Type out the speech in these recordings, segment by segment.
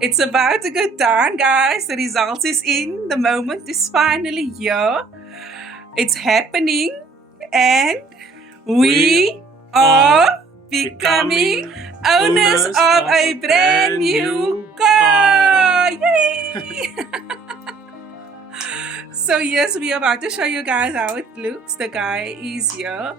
It's about to go down, guys. The result is in. The moment is finally here. It's happening. And we are becoming owners of a brand new car. Yay! So yes, we are about to show you guys how it looks. The guy is here.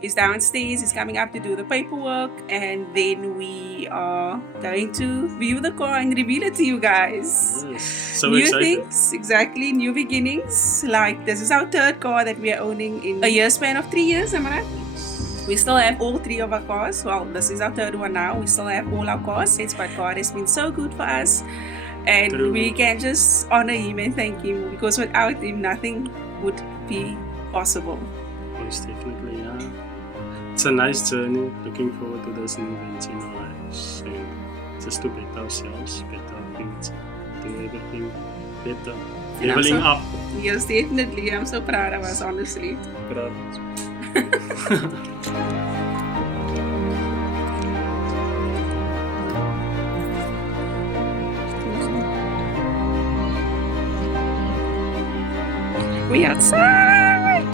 He's downstairs. He's coming up to do the paperwork, and then we are going to view the car and reveal it to you guys. Yes, so new excited. things, exactly, new beginnings. Like this is our third car that we are owning in a year span of 3 years, am I right? We still have all 3 of our cars. Well, this is our third one now. We still have all our cars. But car has been so good for us. And True. we can just honor him and thank him, because without him, nothing would be possible. Most definitely, yeah. It's a nice journey. Looking forward to those new events in our lives. And just to better ourselves, better our things, do everything better. And I'm Leveling so- up. Yes, definitely. I'm so proud of us, honestly. Proud. We outside!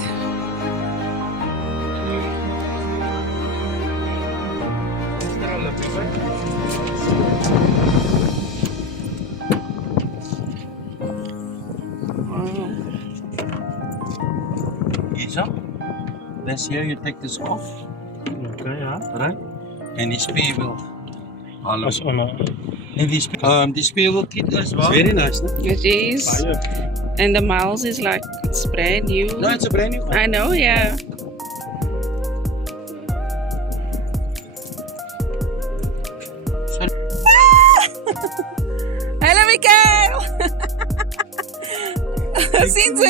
Isa, this here you take this off, Okay, yeah. right? And this P will. As on a And this P will kit as well. very nice, no? It is. Fire. And the miles is like, it's brand new. No, it's a brand new. I know, yeah. Hello, Mikael! Since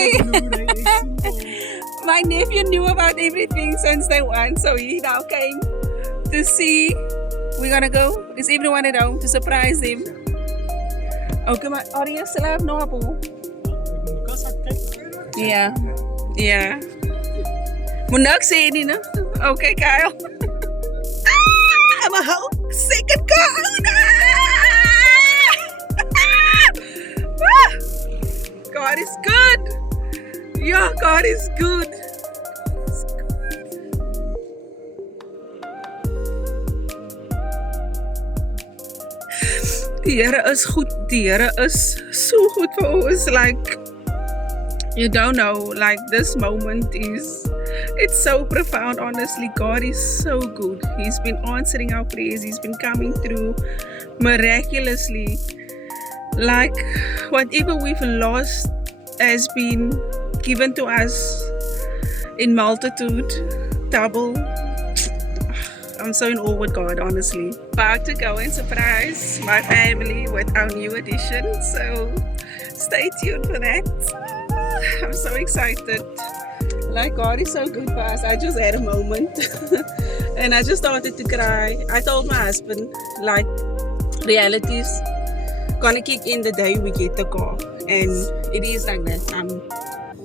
my nephew knew about everything since day one, so he now came to see. We're gonna go. Is everyone at home to surprise them? Okay, maar Arya still have no apple. Yeah, yeah. Moet niks sê nie, no? Okay, Kyle. I'm a whole second car owner! God is good. Yeah, God is good. Die Here is goed. Die Here is so goed vir ons. Like, you don't know, like this moment is, it's so profound, honestly. God is so good. He's been answering our prayers. He's been coming through miraculously. Like, whatever we've lost has been given to us in multitude, double. I'm so in awe with God, honestly. About to go and surprise my family with our new addition, so stay tuned for that. I'm so excited. Like, God is so good for us. I just had a moment and I just started to cry. I told my husband, like, realities gonna kick in the day we get the car, and it is like that. I'm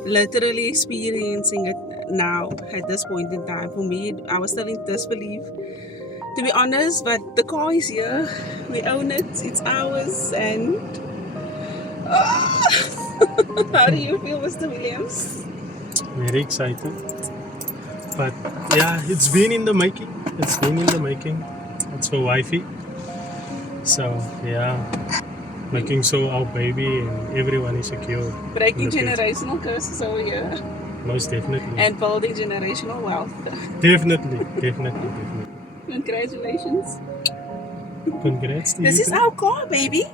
literally experiencing it now at this point in time. For me, I was still in disbelief, to be honest, but the car is here. We own it. It's ours. And how do you feel, Mr. Williams? Very excited. But yeah, it's been in the making. It's been in the making. It's for wifey. So yeah, making sure our baby and everyone is secure. Breaking Okay. generational curses over here Most definitely. and building generational wealth. Definitely, definitely, definitely. Congratulations. Congrats to This you. is our car, baby.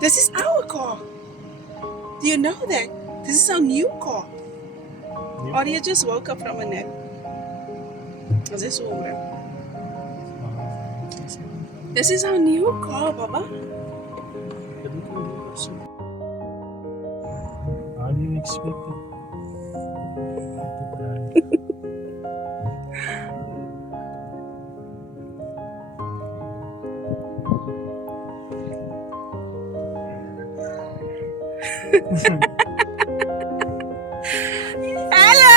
This is our car. Do you know that? This is our new car. Arya just woke up from a nap. Is this over? This is our new car, Baba. How do you expect it? Hello!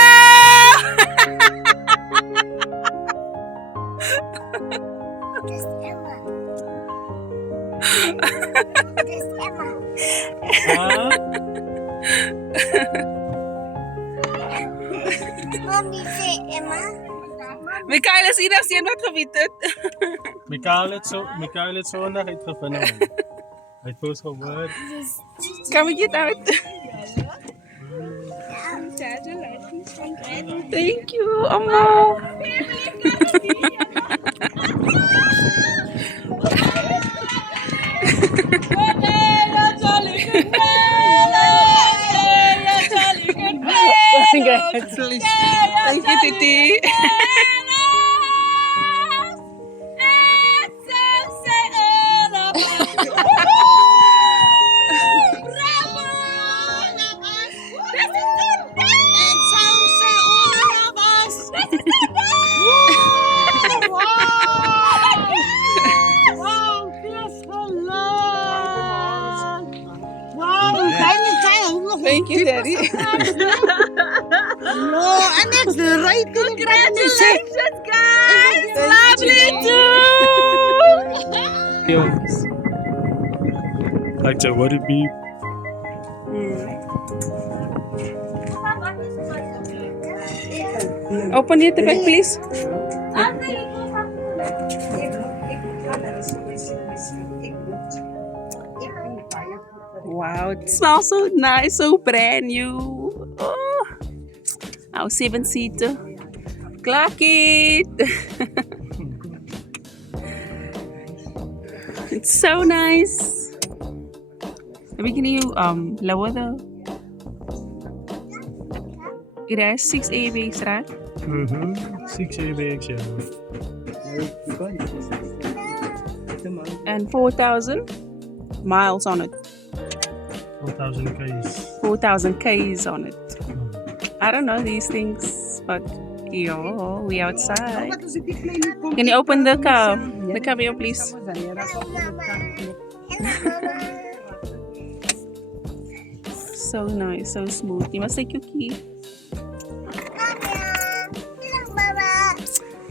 'Cause Ella. Michaela, sien nou sien wat gebied het. Mikael het zondag uitgevinden. Hij heeft ons gehoord. Kan we get out? Thank you, Amma. Thank you, Titi. Thank you, Daddy. No, and that's the right thing. Congratulations, guys! Lovely too! Like to what it be? Open it back, please. Wow, it smells so nice, so brand new. Oh, our 7-seater. Clock it. It's so nice. Maybe can you lower the? It has 6 airbags, right? 6 airbags, yeah. And 4,000 miles on it. 4,000 Ks. 4,000 Ks on it. I don't know these things, but yo, we outside. Can you open the car? The cameo, please. So nice, so smooth. You must take your key.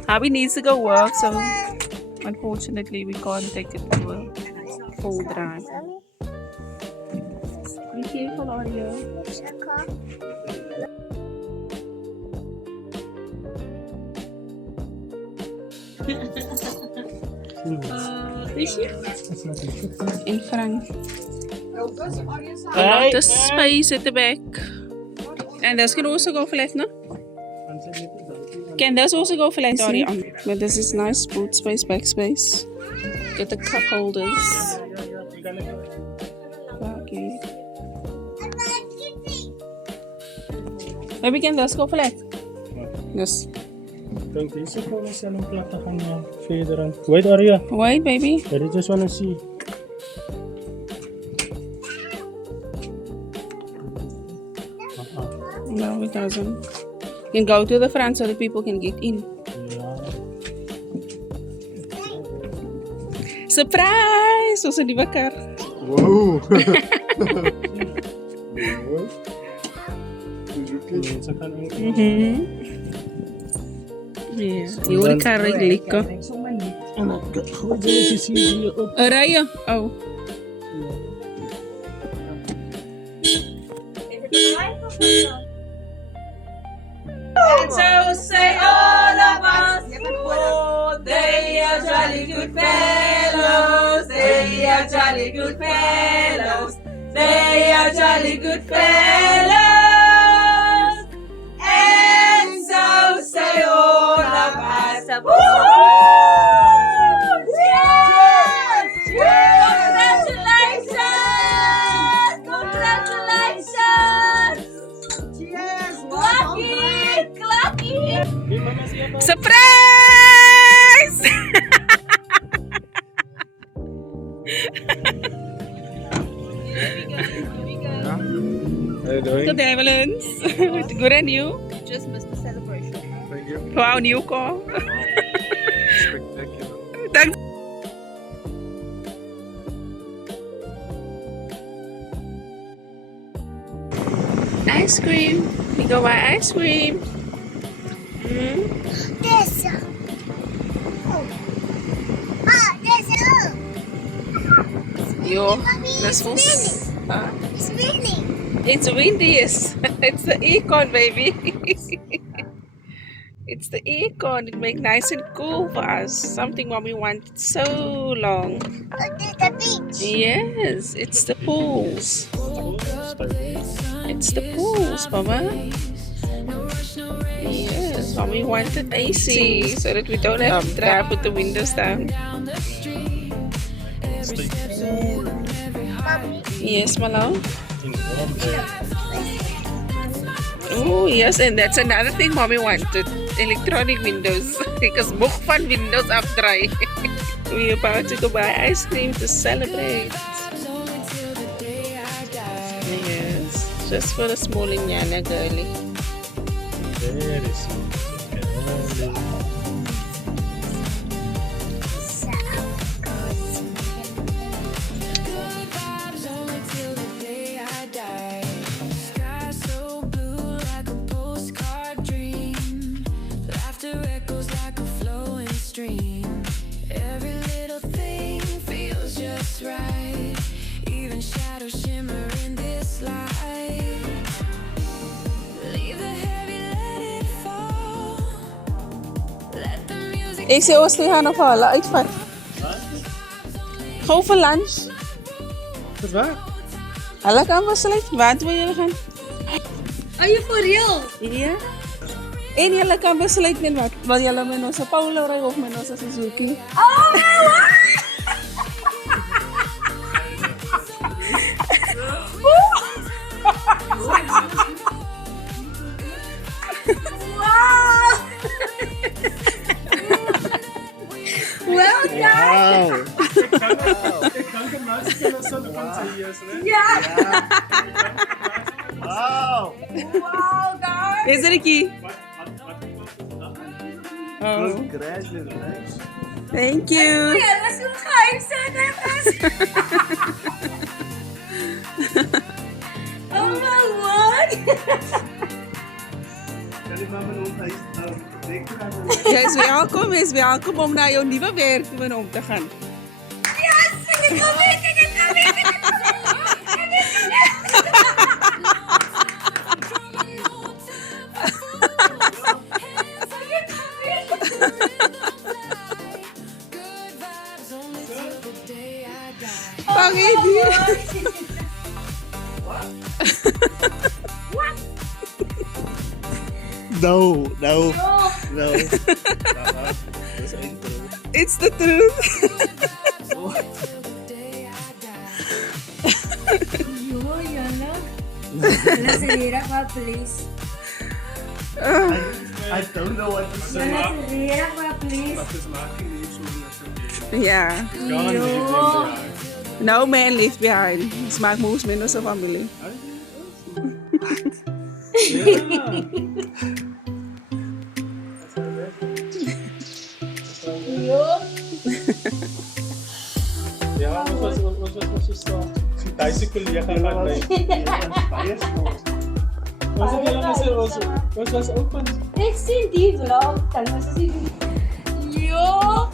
Abby needs to go work, so unfortunately we can't take it to a full drive. Be careful, Audio. Is je? In Frank. A lot of space at the back. And this can also go flat, no? Can this also go flat, Audio? But this is nice boot space, back space. Get the cup holders. Okay. Maybe can this go flat? Yes. Kijk, deze komen zelf plat te gaan verder aan. Wait, Arya. Wait, baby. I just want to see. No, it doesn't. You can go to the front so that people can get in. Yeah. Surprise! Ons 'n nuwe kar. Wow. Mensen gaan ook. Ja, die hoor die kar lekker. En dan gooit ze het hier op. Rijden? Oh. And so say all of us, oh, they are jolly good fellows, they are jolly good fellows, they are jolly good fellows. And so say all of us, woo! Cheers! Cheers! Congratulations! Congratulations! Clap it! Surprise! Good Evelyn's. Good and you? Just missed the celebration. Thank you. For our new car. Spectacular. Thanks. Ice cream. We go buy ice cream. This. Yo, this was. It's winning. It's windy, yes. It's the econ, baby. It's the aircon. It makes nice and cool for us. Something Mommy wanted so long. The beach. Yes, it's the pools. It's the pools, Mama. Yes, Mommy wanted AC so that we don't have to try to put the windows down. Stay cool. Yes, my love. In warm there. Oh, yes, and that's another thing Mommy wanted. Electronic windows. Because moeg van windows afdry. We're about to go buy ice cream to celebrate. Yes, just for the small Nyana girlie. Very small. Girly. Every little thing feels just right. Even shadows shimmer in this light. Leave the heavy, let it fall. Let the music. Ik zei, was gaan of halen? Uitvat. Gewoon voor lunch. Wat waar? Alle kan besluit. Waar wil jullie gaan? Are you for real? Ja. En jullie kan besluit met wat? Wil jullie met onze Paulo rijden of met onze Suzuki? Well done. Wow. Ik kan de meeste kennen zonder van te hier, hè? Yeah. Wow. Wow, guys. Is er een key? Oh, Congratulations. thank you. Yeah, let's do five seconds. Oh my word. Ja, is welkom om naar jouw nieuwe werk om te gaan. Yes, ik kan weten. Pangit. No. It's the truth. Lasalira ka, please. I don't know what to say. Lasalira ka, please. Ja. Gone, leave them behind. No man left behind. Smaak moes met onze familie. Ja, wat was je zo? Deze collega gaat bij. Was ook van? Ik zie die vlog. Dan was het. Yo.